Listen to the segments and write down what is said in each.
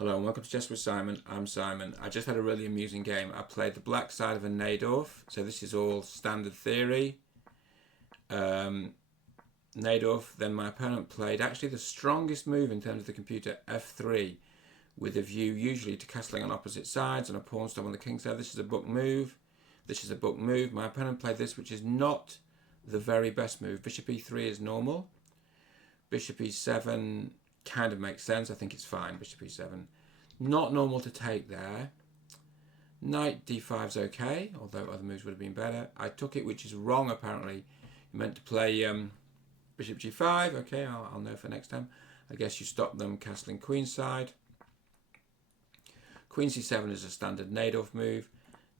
Hello and welcome to Chess with Simon. I'm Simon. I just had a really amusing game. I played the black side of a Najdorf. So this is all standard theory. Najdorf. Then my opponent played actually the strongest move in terms of the computer, f3, with a view usually to castling on opposite sides and a pawn stop on the king side. This is a book move. This is a book move. My opponent played this, which is not the very best move. Bishop e3 is normal. Bishop e7 kind of makes sense. I think it's fine. Bishop e7. Not normal to take there. Knight d5 is okay, although other moves would have been better. I took it, which is wrong apparently. You meant to play bishop g5. Okay, I'll know for next time. I guess you stop them castling queenside. Queen c7 is a standard Najdorf move.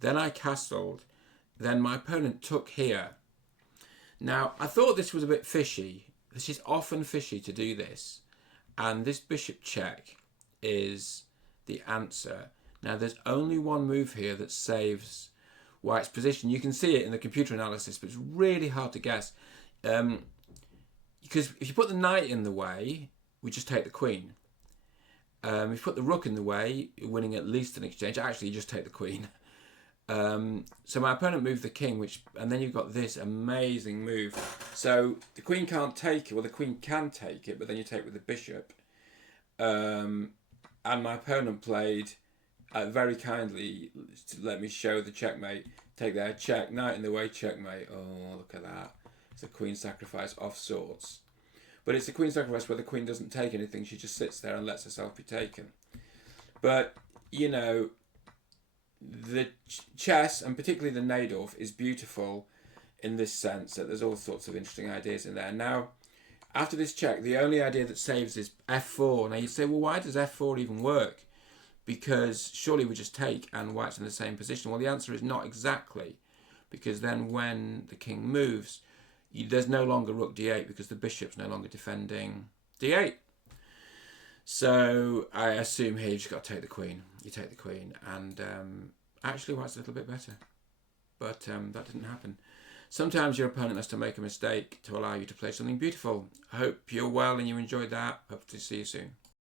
Then I castled. Then my opponent took here. Now, I thought this was a bit fishy. This is often fishy to do this. And this bishop check is the answer. Now, there's only one move here that saves white's position. You can see it in the computer analysis, but it's really hard to guess. Because if you put the knight in the way, we just take the queen. If you put the rook in the way, you're winning at least an exchange. Actually, you just take the queen. So my opponent moved the king, and then you've got this amazing move. So the queen can't take it. Well, the queen can take it, but then you take with the bishop. And my opponent played very kindly to let me show the checkmate. Take there, check, knight in the way, checkmate. Oh, look at that. It's a queen sacrifice of sorts. But it's a queen sacrifice where the queen doesn't take anything. She just sits there and lets herself be taken. But, you know, the chess, and particularly the Najdorf, is beautiful in this sense that there's all sorts of interesting ideas in there. Now, after this check, the only idea that saves is f4. Now, you say, well, why does f4 even work? Because surely we just take and white's in the same position. Well, the answer is not exactly. Because then when the king moves, there's no longer rook d8 because the bishop's no longer defending d8. So I assume here you just got to take the queen. You take the queen, and actually white's a little bit better. But that didn't happen. Sometimes your opponent has to make a mistake to allow you to play something beautiful. I hope you're well and you enjoyed that. Hope to see you soon.